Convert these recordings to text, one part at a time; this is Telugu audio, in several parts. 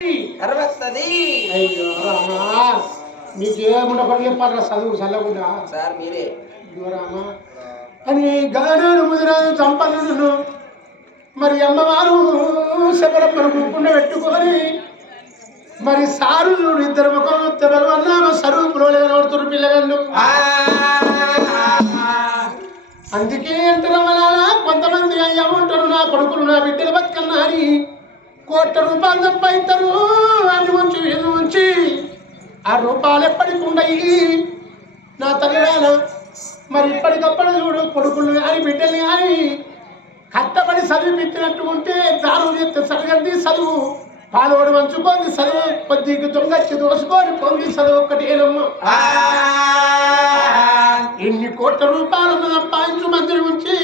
అరవస్తది. అయ్యో రామా, నీకేముండకుండా చెప్పాలి చదువు చల్లకుండా సార్ మీరే రామా అని గానాడు ముదిరాజు సంపన్నుడు మరి అమ్మవారు శబరమ్మను ముక్కుండా పెట్టుకొని మరి సారు ఇద్దరు ముఖం తెలవన్నామ సరూపులో కనబడుతున్నారు పిల్లగాళ్ళు. అందుకే ఎంతరమలాలా కొంతమంది అయ్యా ఉంటారు నా కొడుకులు నా బిడ్డలు బతుకన్నా అని ₹1,00,00,000 సంపాదిస్తారు. అది ఉంచి ఆ రూపాయలు ఎప్పటికి ఉండయి నా తల్లిదాన. మరి ఇప్పటికప్పుడు చూడు కొడుకులు కానీ బిడ్డలు కానీ కట్టబడి చదివిపించినట్టు ఉంటే దారులు చెప్తే చదవండి చదువు పాలోడు మంచుకొని చదువు కొద్దిగా దొంగచ్చి దోసుకొని పొంది చదువు ఒక్కటేనమ్మా. ఎన్ని ₹1,00,00,000 సంపాదించు మందిని ఉంచి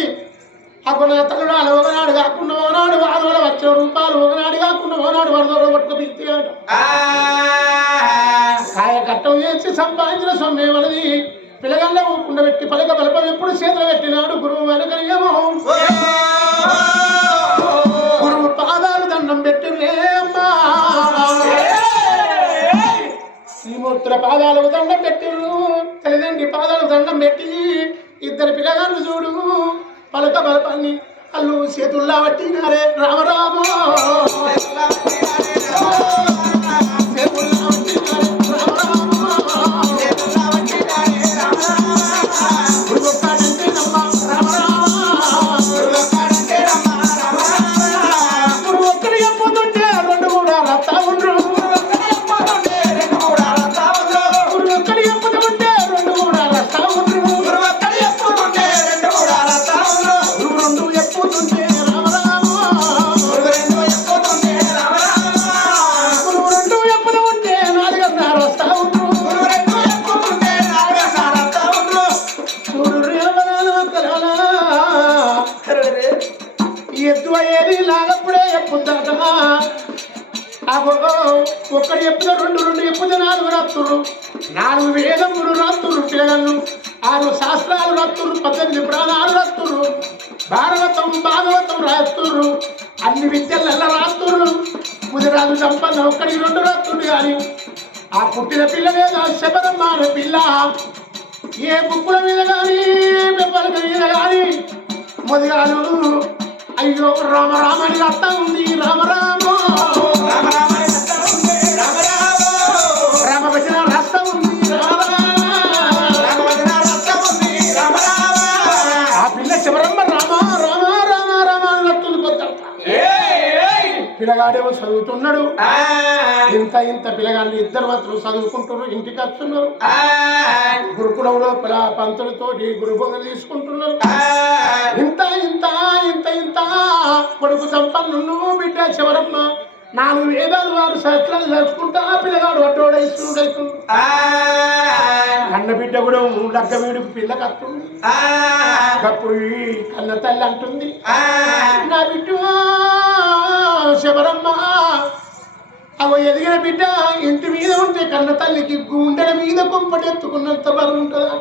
అప్పుడు నా తల్లుడాలు ఒకనాడు కాకుండా ఓనాడు వాదోడ వచ్చే రూపాయలు ఒకనాడు కాకుండా ఓనాడు వరదోడ పట్టుకుపిస్తాడు. కాయ కట్టం చేసి సంపాదించిన సొమ్మేమన్నది పిల్లగల్ల ఉండబెట్టి పలక బలపం ఎప్పుడు చేతులు పెట్టినాడు గురువు వెనకనేమో గురువు పాదాలు దండం పెట్టినే అమ్మా. శ్రీమూర్తుల పాదాలకు దండం పెట్టిరు, తల్లిదండ్రి పాదాలకు దండం పెట్టి ఇద్దరు పిల్లగాళ్ళు చూడు పలక బలపాన్ని అల్లు చేతుల్లా పట్టినారే రామరామో ఒక్కడు చెప్తే రెండు చెప్తే 4 రాత్రులు 4 వేదములు రాత్రులు పిల్లగళ్ళు 6 శాస్త్రాలు రాత్రులు 18 పురాణాలు రాత్రులు భాగవతం రాత్రులు అన్ని విద్యలల్ల రాత్రులు. ముదిరాజు సంపన్న ఒక్కడికి 2 రాత్రులు కానీ ఆ పుట్టిన పిల్లలేదా శబరమ్మ అనే పిల్ల ఏ బుక్కుల మీద కానీ పెప్పల మీద కానీ ముదిరాజు అయ్యో రామ రామని అర్థం ఉంది రామరామో పిల్లగాడేమో చదువుతున్నాడు. ఇంత పిల్లగాళ్ళు ఇద్దరు మాత్రం చదువుకుంటున్నారు, ఇంటికి వస్తున్నారు. గురుకులంలో పంతులతో గురుభోగం తీసుకుంటున్నారు. ఇంత కొడుకు సంపన్ను బిడ్డ చివరమ్మ 4 వేదాలు 6 శాస్త్రాలు నేర్చుకుంటా పిల్లగాడు అడ్డోడైస్తున్నాడు. కన్న బిడ్డ కూడా లగ్గ వీడికి పిల్ల కత్తుంది. అప్పుడు కన్న తల్లి అంటుంది నా బిడ్డ శబరమ్మ అవి ఎదిగిన బిడ్డ ఇంటి మీద ఉంటే కన్న తల్లికి గుండెల మీద కుంపటెత్తుకున్నంత బరువు ఉంటుందా?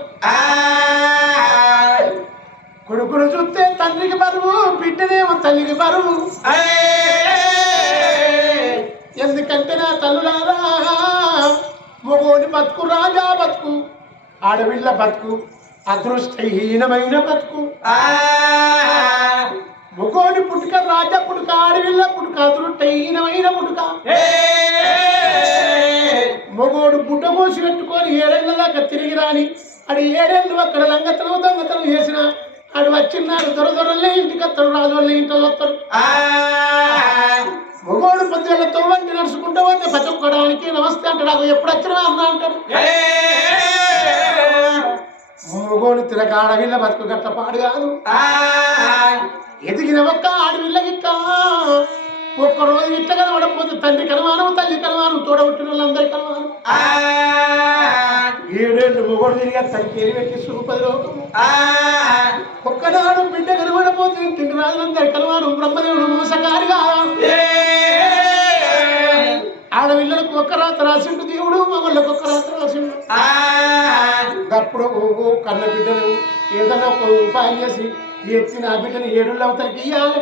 కొడుకును చూస్తే తండ్రికి బరువు, బిడ్డనేమో తల్లికి బరువు. ఎందుకంటే నా తల్లులారా మొగోని బతుకు రాజా బతుకు, ఆడవిళ్ళ బతుకు అదృష్టహీనమైన బతుకు. మొగోని పుట్టుక రాజా పుట్టుక, ఆడవిళ్ళ పుట్టుక అదృష్టహీనమైన పుట్టుక. మొగోడు బుడ్డ పోసి పెట్టుకొని 7 ఏళ్ళ దాకా తిరిగి రాని అది 7 ఏళ్ళు అక్కడ లంగతనం దొంగతనం చేసిన అడు వచ్చినాడు దొరదొరలే ఇంటికి వస్తాడు, రాజులే ఇంట్లో వస్తాడు. మొగోడు పొద్దులతో వంటి నడుచుకుంటూ పోతే బతుకోవడానికి నమస్తే అంటాడు. నాకు ఎప్పుడు వచ్చినా అన్నా అంటాడు. మొగోడు తిరగ ఆడవిళ్ళ బతుకు గట్ట పాడు కాదు. ఎదిగిన ఒక్క ఆడవిళ్ళకిక్క ఒక్కరోజు ఇట్ట కనబడకపోతే తండ్రి కనవానం, తల్లి కనవానం, తోడబుట్టిన వాళ్ళందరి కనవానం. 7 ఏళ్ళు మొగోడు తిరిగి తల్లి పేరు పెట్టి సూపది లోకము. ఒక్కనాడు బిడ్డ కనబడపోతే ఇంటికి రాజులందరి కనవానం. బ్రహ్మదేవుడు మోసకారిగా ఆడవిళ్ళకు ఒక్క రాత రాసిండు దేవుడు, మగళ్ళకు ఒక్క రాత రాసిండు. అప్పుడు కన్న బిడ్డలు ఏదైనా ఒక ఉపాయం చేసి ఎత్తి నా బిడ్డని 7 అవతలకి ఇయ్యాలి.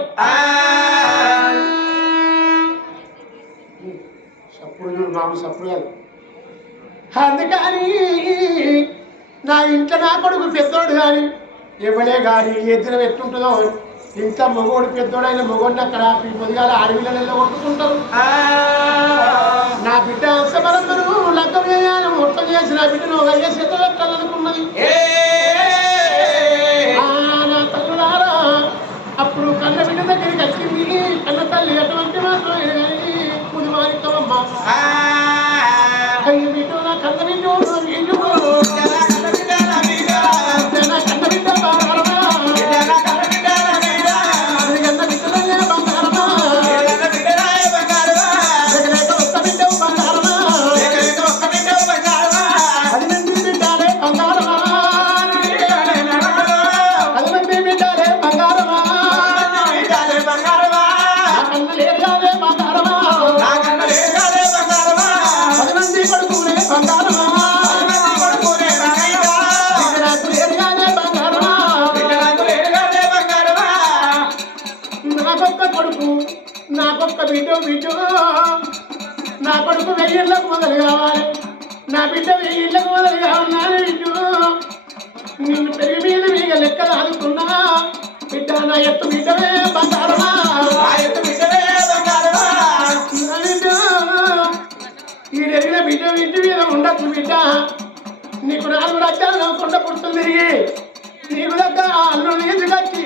సప్పుడు చూడు మామూలు సప్పుడు కాదు. అందుకని నా ఇంట్లో నా కొడుకు పెద్దోడు కానీ ఇవ్వలే కానీ ఎద్దున ఎట్టుంటుందో ఇంట్లో మగోడు పెద్దోడైన మగోడిని అక్కడ పొదిగాల అడవిలలో కొట్టుకుంటారు. నా బిడ్డ అంశపరందరూ లగ్గం వేయాలి మొత్తం చేసి నా బిడ్డను ఒక అయ్యేసి ఎట్లా పెట్టాలనుకున్నది. నా తల్లులారా అప్పుడు కన్న బిడ్డ దగ్గరికి వచ్చింది. కన్న తల్లి అటువంటి మాత్రం పుది మారిస్తామమ్మా కన్న బిడ్డ నా కన్న బిడ్డ నాకొక్క బిడ్డ నా కొడుకు 1000 ఇళ్ళకు మొదలు కావాలి. నా బిడ్డ 1000 ఇళ్ళకు మొదలు కావాలని బిడ్డు నిన్ను పెరిగి మీద మీగ లెక్క ఆదుకున్నా బిడ్డ నా ఎత్తు బిడ్డవే బంగారమా ఈడెరిగిన బిడ్డ ఇంటి మీద ఉండొచ్చు బిడ్డ. నీకు 4 రాజ్యాలు నవ్వుకుంటా పుడుతుంది తిరిగి నీకు దగ్గర అల్లు తీసుకొచ్చి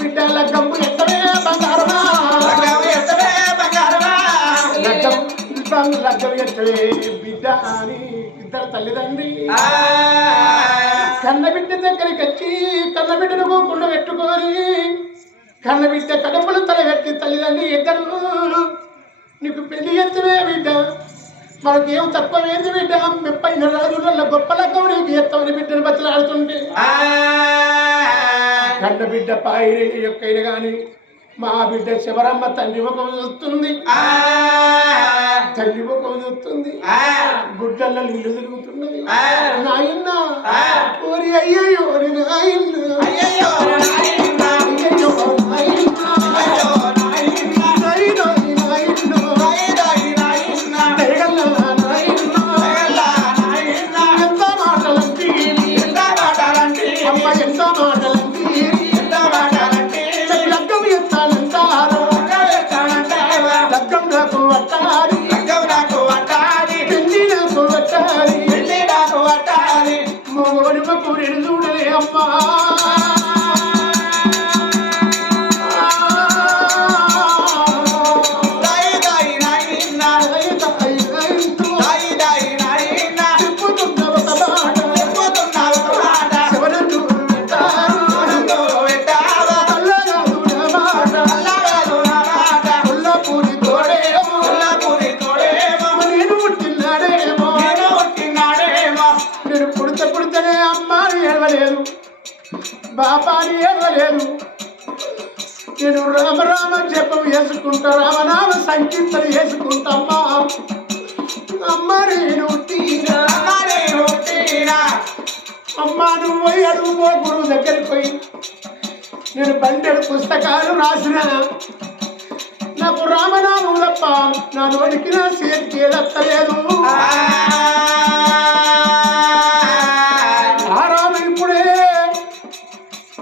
బిడ్డ లగ్గంపు ఎత్తవే బంగారమా లగ్గం ఎత్తవే బిడ్డ అని ఇద్దరు తల్లిదండ్రి కన్నబిడ్డ దగ్గరికి వచ్చి కన్నబిడ్డను కుండ పెట్టుకొని కన్నబిడ్డ కడుపులు తలగట్టి తల్లిదండ్రి ఇద్దరు నీకు పెళ్లి ఎత్తవే బిడ్డ మనకేం తక్కువేంది బిడ్డ 30 రోజులలో గొప్ప లగ్గం నీకు ఎత్తమని బిడ్డను బతులాడుతుంటే కన్న బిడ్డ పాయిరి యొక్కైన గాని మా బిడ్డ శివరమ్మ తండ్రి ముఖం చూస్తుంది. తల్లి ముఖం చూస్తుంది. గుడ్డల్లో నీళ్లు తిరుగుతున్నది. నాయన్న ఓరి అయ్యయ్యో నాయన్న చూడలే అమ్మా బాబాని ఏమలేదు. నేను రామరామ జపం వేసుకుంటా రామనామ సంకీర్తన వేసుకుంటామ్మా అమ్మ నేను అమ్మ నువ్వు పోయి అడుగుపో గురువు దగ్గరికి పోయి నేను 12 పుస్తకాలు రాసిన నాకు రామనామం తప్ప నా నోటికి నా చేతికి ఏదత్తలేదు.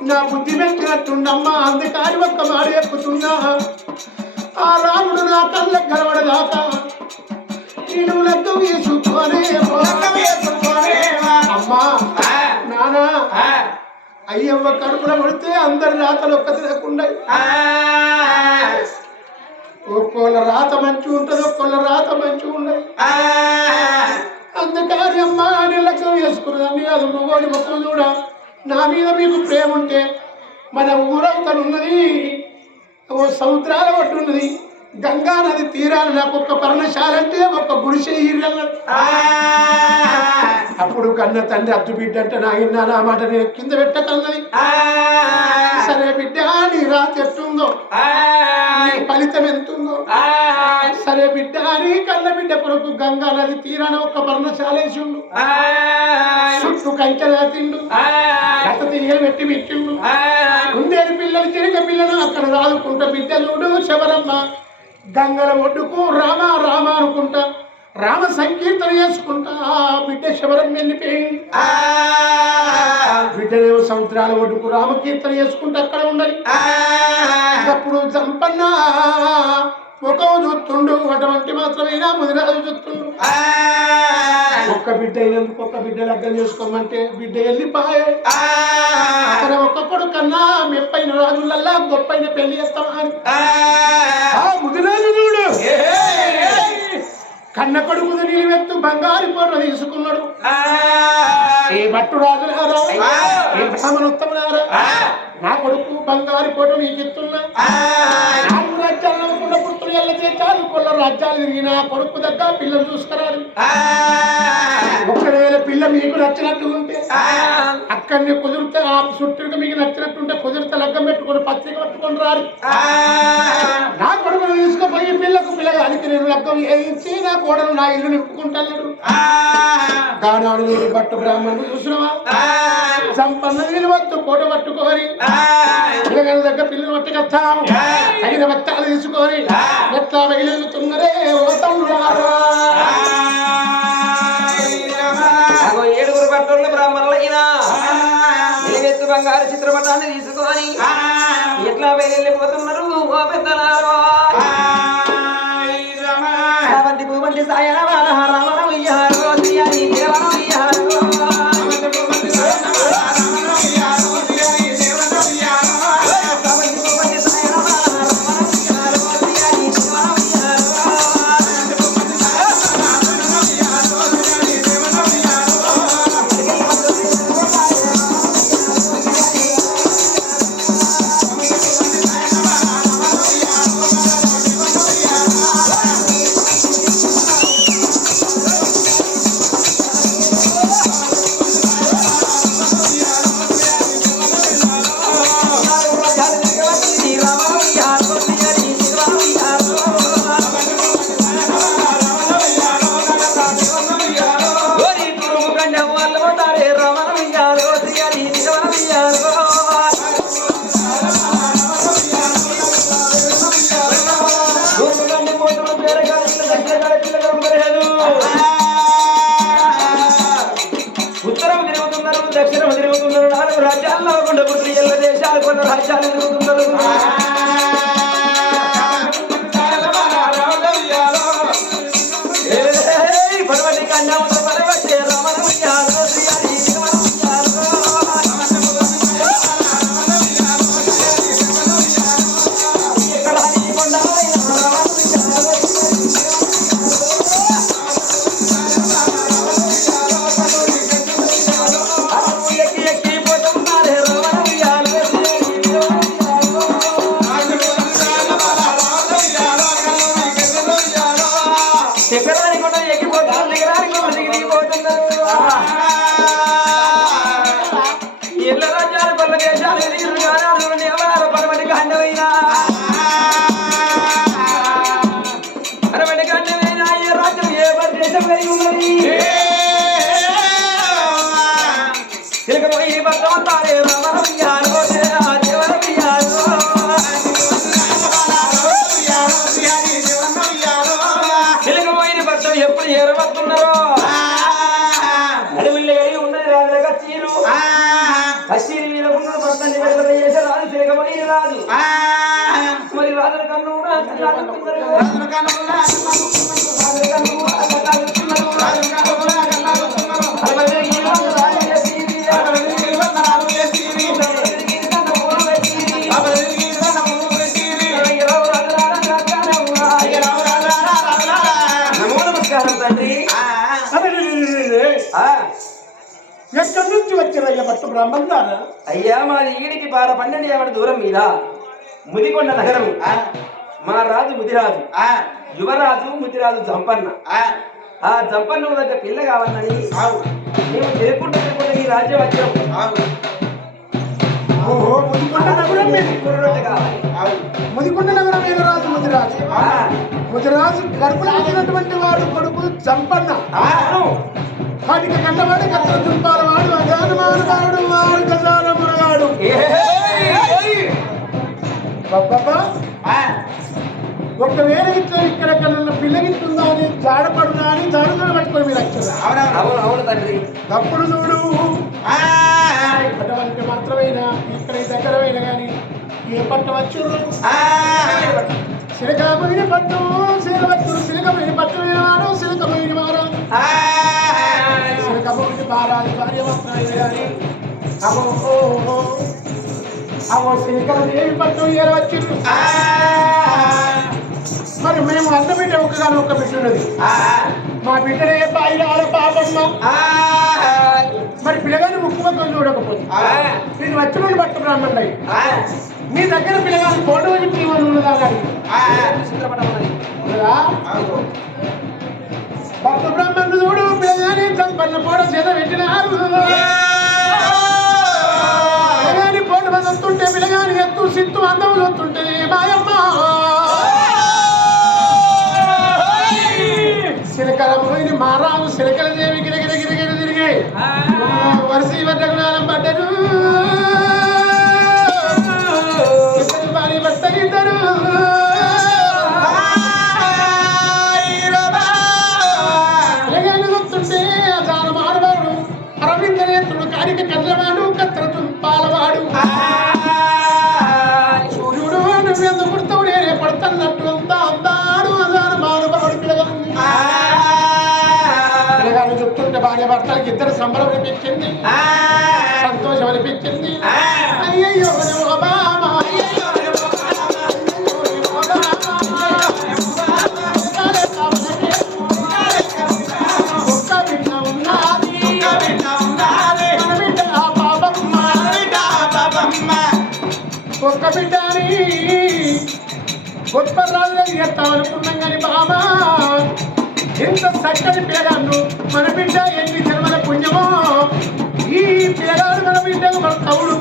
నా బుద్ధి పెట్టినట్టుండమ్మా అందుకని ఒక్క మాట చెప్పుతున్నా ఆ రాముడు నా కళ్ళకు కనబడదాకా నేను లగ్గం వేసుకోనే అమ్మా నానా అయ్యవ్వ కడుపున పడితే అందరి రాతలు ఒక్క తిరగకుండా ఒక్కోళ్ళ రాత మంచి ఉంటుంది ఒక్కోళ్ళ రాత మంచి ఉండదు. అందుకని అమ్మా అని లగ్గం వేసుకున్నదండి అది మగోడి మొక్కలు చూడ నా మీద మీకు ప్రేమ ఉంటే మన ఊరవతలు ఉన్నది ఓ సముద్రాల ఒడ్డు ఉన్నది గంగా నది తీరాలు నాకు ఒక్క పర్ణశాల అంటే ఒక్క గుడిసె అప్పుడు కన్న తండ్రి అద్దు బిడ్డ అంటే నాయన నా మాట నేను కింద పెట్టకన్నది. సరే బిడ్డ నీ రాత్రి ఎట్టుందో ఫలితం ఎంతుందో సరే బిడ్డ అని కన్న బిడ్డ కొరకు గంగా నది తీరాన ఒక్క పర్ణశాలేసిండు చుట్టూ కంచెలా తిండు గత తీగలు పెట్టి పెట్టిండు ఉండేది పిల్లలు చిరిగ పిల్లలు అక్కడ రాదుకుంటా బిడ్డలుడు శబరమ్మ గంగల ఒడ్డుకు రామ రామ అనుకుంటా రామ సంకీర్తన చేసుకుంటా బిడ్డ శబరం వెళ్ళిపోయింది. బిడ్డలేవు సముద్రాల ఒడ్డుకు రామకీర్తన చేసుకుంటూ అక్కడ ఉండాలి. అప్పుడు సంపన్న ముఖం చూస్తుండు, అటువంటి మాత్రమేనా ముదిరాజు చూస్తుండు. ఒక్క బిడ్డ అయినందుకు ఒక్క బిడ్డ లగ్గం చేసుకోమంటే బిడ్డ వెళ్ళిపోయే. ఒక్క కొడుకు కన్నా మెప్పైన రాజులల్లా గొప్పైన పెళ్లి చేస్తామా అని ముదిరాజు చూడు కన్న కొడుకు నిలువెత్తు బంగారు పొర తీసుకున్నాడు. ఏ భట్టు రాజులారా, ఏ బ్రాహ్మణోత్తములారా, నా కొడుకు బంగారు పొట మీకు ఇస్తున్నా. 4 రాజ్యాలు నమ్ముకున్న పుత్రులు ఎల్ల చేతాలు కొల్ల రాజ్యాలు తిరిగి నా కొడుకు దగ్గర పిల్లలు చూసుకురాడు. ఒకవేళ పిల్ల మీకు నచ్చినట్టు ఉంటే అక్కడిని కుదిరితే ఆ చుట్టూ మీకు నచ్చినట్టుంటే కుదిరితే లగ్గం పెట్టుకుని పత్రిక పట్టుకొని రారు. నా కొడుకును తీసుకుపోయి పిల్లకు పిల్లగానికి నేను లగ్గం వేయించి నా కోడలు నా ఇల్లు నింపుకుంటాడు. కానాడు నేను పట్టు బ్రాహ్మణుడు చూసినవా, సంపన్న నిలవద్దు కోట పట్టుకోని పిల్లగాని దగ్గర పిల్లలు పట్టుకొస్తాము. తగిన వస్త్రాలు తీసుకొని ఎట్లా బయలుతున్నారే ఓ తమ్ముడారా. 7 పట్టుల బ్రాహ్మణులైనా నిలవెత్తు బంగారు చిత్రపటాన్ని తీసుకొని ఎట్లా బయలుపోతున్నారు ఓ పెద్దలారో. భూమంతి సాయన రామణ ఉయ్యారో శ్రీయాని దేవన ఉయ్యారో. ఉత్తరం తిరుగుతున్నారు, దక్షిణం తిరుగుతున్నారు, 4 రాజ్యాల్లో కొండ పుత్రి ఎల్ల దేశాలు కొన్ని రాజ్యాలు తిరుగుతున్నారు. పడవటి కన్యా పడవచ్చే రమణ ఉయ్యాలో శ్రీయాని దేవన ఉయ్యాలో. ఎక్కడ ఈ కొండలైన రమణ ఉయ్యాలో. ఎక్కడానికి కూడా ఎక్కిపోతున్నారు, దిగడానికి కూడా దిగిపోతున్నారు. ఎల్ల రాజ్యాలు కొల్ల దేశాలు ఎదిగిరు గానాలు నియమాల పరమటి గండమైనా పరమటి గండమైనా ఏ రాజ్యం ఏ దేశం కలిగి ఉన్నది. తిరగబోయి భర్తమంతారే రమణ ఉయ్యాలో దేవన ఉయ్యాలో. తిరగబోయిన భర్త ఎప్పుడు ఏరవస్తున్నారో అడవుల్లో ఏరి ఉన్నది రాజుల కచ్చీరు. కచ్చీరు మీద ఉన్న భర్త నివేదన చేసే రాజు తిరగబోయి రాజు. మరి రాజుల కన్ను తండ్రి. ఎక్కడి నుంచి వచ్చారయ్యా భట్టు బ్రాహ్మణులారా? అయ్యా మాది ఈడికి 12 ఏమడ దూరం మీద ముదికొండ నగరం. మా రాజు ముదిరాజు, యువరాజు ముదిరాజు జంపన్న. ఆ జంపన్న దగ్గర పిల్ల కావాలని మేము తిరుగుకుంటూ ఈ రాజ్యం వచ్చాం. ముదికొండ నగరం మీద రాజు ముదిరాజు. ముదిరాజు గర్భులాగినటువంటి వాడు కొడుకు జంపన్న. వాడికి కన్నవాడు కత్తల చుంపాల వాడు అజానమాను వాడు వాడు గజానమునగాడు. ఒకవేళ ఇట్లా ఇక్కడ పిల్లగిట్టుందా అని జాడపడునా అని అవును అవును తండ్రి. తప్పుడు చూడు పట్టమంటే మాత్రమైనా ఇక్కడ దగ్గరమైనా కానీ ఏ పట్టు వచ్చు సిలకమైన పట్టు సిలవచ్చు సిలకమైన పట్టు వాడు సిలకమైన మారాదు సిలకమైన మారాదు భార్య మాత్రమే కానీ అవో సిలికల దేవి పట్టు ఏరవచ్చు. మరి మేము అన్న బిడ్డ ఒక్కగానే ఒక్క బిడ్డ ఉన్నది. మా బిడ్డనే బాయిలాల పాపమ్మ. మరి పిల్లగాని ముక్కుమతం చూడకపోతే నేను వచ్చిన పట్టు బ్రాహ్మణుడు మీ దగ్గర పిల్లగాని కోట వచ్చి ప్రియమని ఉన్నదా భక్త బ్రాహ్మణుడు చూడు పిల్లగాని సంపన్న పోడ చేత పెట్టినారు. పిల్లగాని పోట వస్తుంటే పిల్లగాని ఎత్తు సిత్తు అందం వస్తుంటే మాయమ్మ సిలకల పోయిన మారాము సిలకల దేవి గిరగిర గిరగిర తిరిగి వరుస వడ్డగుణాలం పడ్డరు భార్య భర్త ఇద్దరు పిల్లగాని వస్తుంటే అదాన మానవాడు అరవిందనేత్రుడు కారిక కళ్ళవాడు కత్రతు పాలవాడు సూర్యుడు నువ్వెందుకు పుడతావు నేనే పడుతున్నట్టు అంతా అందాడు అదాన మానవాడు పిల్లగాని పిల్లగాని చెప్తుంటే భార్య భర్తలకి ఇద్దరు సంబరం అనిపించింది సంతోషం అనిపించింది. అయ్యయ్యో ఒక్క బిడ్డని గొప్ప రాజులని చేస్తామనుకున్నాం కానీ బాబా ఎంత చక్కని పిల్లగాడు మన బిడ్డ ఎన్ని జన్మల పుణ్యమో ఈ పిల్లగాడు మన బిడ్డకు మన కవుడు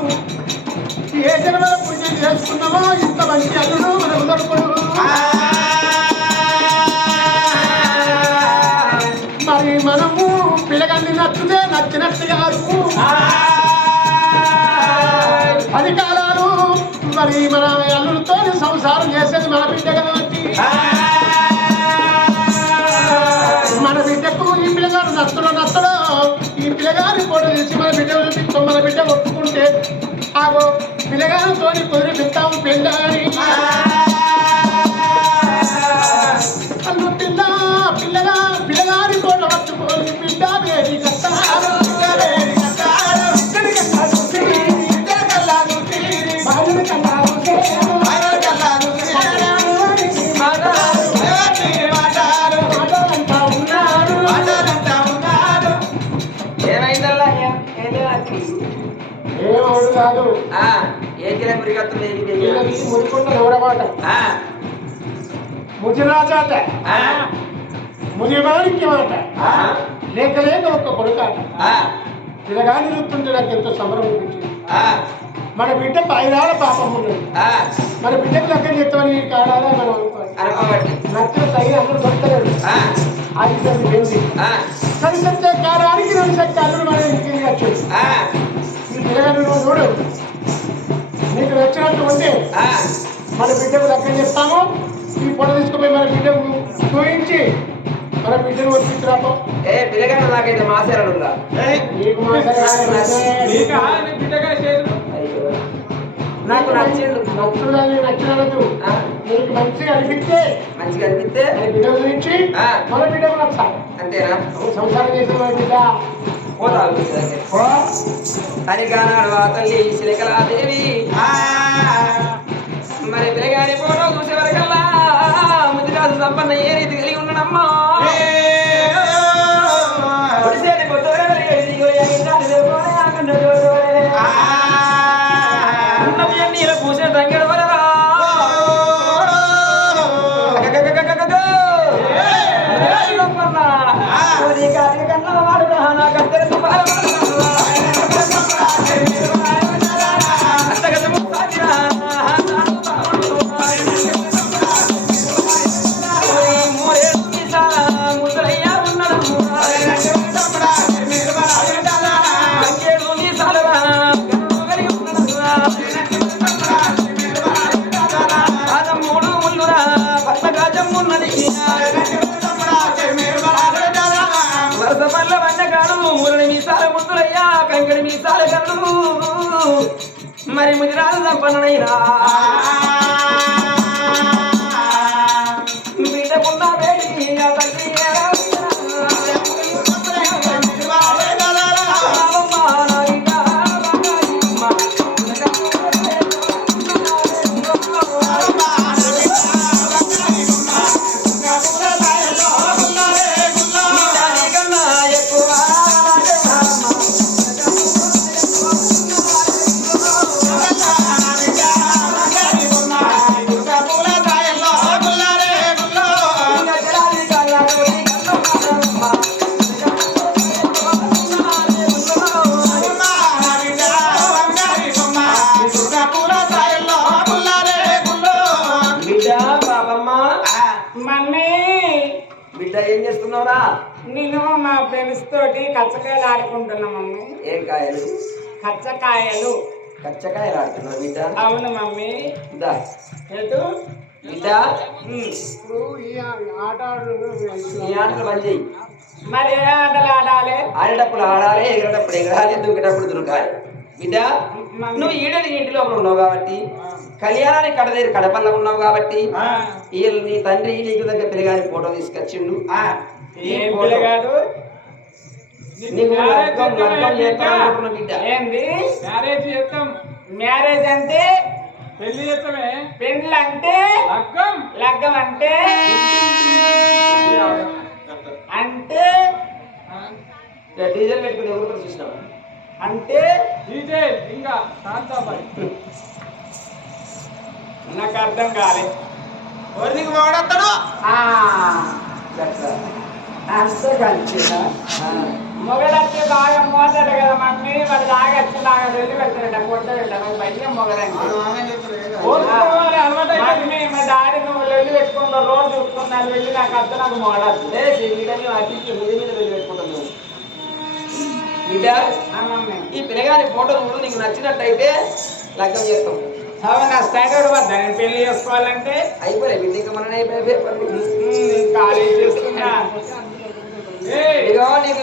ఏ జన్మల పుణ్యం చేసుకున్నామో ఇంత మంచి అల్లుడు మనకు దొరకడు. మరి మనము పిల్లగాన్ని నచ్చితే నచ్చినట్టు కాదు పది కాలాలు మరి మన అల్లుడితో సంసారం చేసేది మన బిడ్డ కాబట్టి మన బిడ్డకు ఈ పిల్లగాడు నచ్చడో ఈ పిల్లగాని కూడా తెలిసి మన బిడ్డ చూపిస్తాం. మన బిడ్డ ఒప్పుకుంటే ఆగో పిల్లగానితో కుదిరిపిస్తాము పెళ్ళని అల్లు పిల్లగాని కూడా పట్టుకోని బిడ్డ వేడి కట్టారు ఏమవుడు కాదు మురికొండ ఎవడమాట ముదిరాజాట ముదిమానికి మాట లేక లేక ఒక్క కొడుకాట పిల్లగాని చూస్తుంటే నాకు ఎంతో సంబరం అనిపించింది. మన బిడ్డ పైరాల పాపం ఉన్నది మన బిడ్డకు లెక్క చెప్తామని కాడాలా మనం అనుకోవాలి నచ్చిన సైన్ అందరూ దొరకలేదు అది వెళ్ళి సరిసచ్చే కాలానికి రెండు సత్యాలు మన ఇంటికి వచ్చాడు. ఈ పిల్లగాడు నువ్వు చూడు నీకు నచ్చినట్టు ఉంటే మన బిడ్డకు లెక్క చెప్తాము. ఈ పొడ తీసుకుపోయి మన బిడ్డకు చూయించి మన బిడ్డను వచ్చిరాపో. పిల్లగాడు నాకైతే మాసేరాడు నీకు నాకు నచ్చిండు నచ్చినట్టు నీకు మంచిగా అనిపిస్తే బిడ్డ గురించి మన బిడ్డకు నచ్చాలి అంతేనా. సంసారం చేసిన మన బిడ్డ అని కానాడు ఆ తల్లి శిలకలాదేవి మరి పిల్లగాని ఫోటో చూసే వరకల్లా ముదిరాజు సంపన్న ఏ రీతి కలిగి ఉన్నాడమ్మా పూసిన తంగడు వరరా కన్నా వాడు నాకు తెలుసు వరస పల్ల వన్న ముద్దులయ్యా కంకడి మీసాల కళ్ళు మరి ముదిరాజు సంపన్ననైనా బిడ్డకున్న వేడికి ఆ తల్లి బిడ్డ ఏం చేస్తున్నావురా? నేను మా ఫ్రెండ్స్ తోటి కచ్చకాయలు ఆడుకుంటున్నా మమ్మీ. ఏం కాయలు? కచ్చకాయలు. కచ్చకాయలు ఆడుతున్నావు బిడ్డ? అవును మమ్మీ. ఎటు బిడ్డ? ఇప్పుడు ఈ ఆటలు బంద్ చేయి. మరి ఏ ఆటలు ఆడాలి? ఆడేటప్పుడు ఆడాలి, ఎగరేటప్పుడు ఎగరాలి, దూకేటప్పుడు దూకాలి. బిడ్డ నువ్వు ఈడని ఇంటి లోపల ఉన్నావు కాబట్టి, కళ్యాణానికి కడదేరి కడపల్ల ఉన్నావు కాబట్టి నీ తండ్రి నీకు దగ్గర పిల్లగాని ఫోటో తీసుకొచ్చిండు. ఏంది మ్యారేజ్ అంటే? పెళ్లి చేస్తామే. పెళ్లి అంటే లగ్గం అంటే అంటే డీజిల్ పెట్టుకుని ఎవరు చూసినావు అంటే డీజే ఇంకా శాంతాబాయ్ నాకు అర్థం కాలేదు. ఎవరికి వాడతాడు అంతే కలిసిదా? మొగడంటే బాగా మోతాడు కదా మమ్మీ. వాడు దాగా వచ్చి బాగా వెళ్ళి పెడతాడట, కొడతాడట భయ్య మొగడంటే. మమ్మీ మా డాడీ నువ్వు వెళ్ళి పెట్టుకుంటా రోజు చూసుకున్నాను వెళ్ళి నాకు అర్థం నాకు మొగడాలి. బిడ్డ ఈ పిల్లగాని ఫోటో నువ్వు నీకు నచ్చినట్టయితే లగ్గం చేస్తాం. అవునా? స్టాండర్డ్ వద్ద నేను పెళ్లి చేసుకోవాలంటే అయిపోలే బిడ్డ ఇంకా మన కాలేజ్ చేస్తున్నా. ఇక నీకు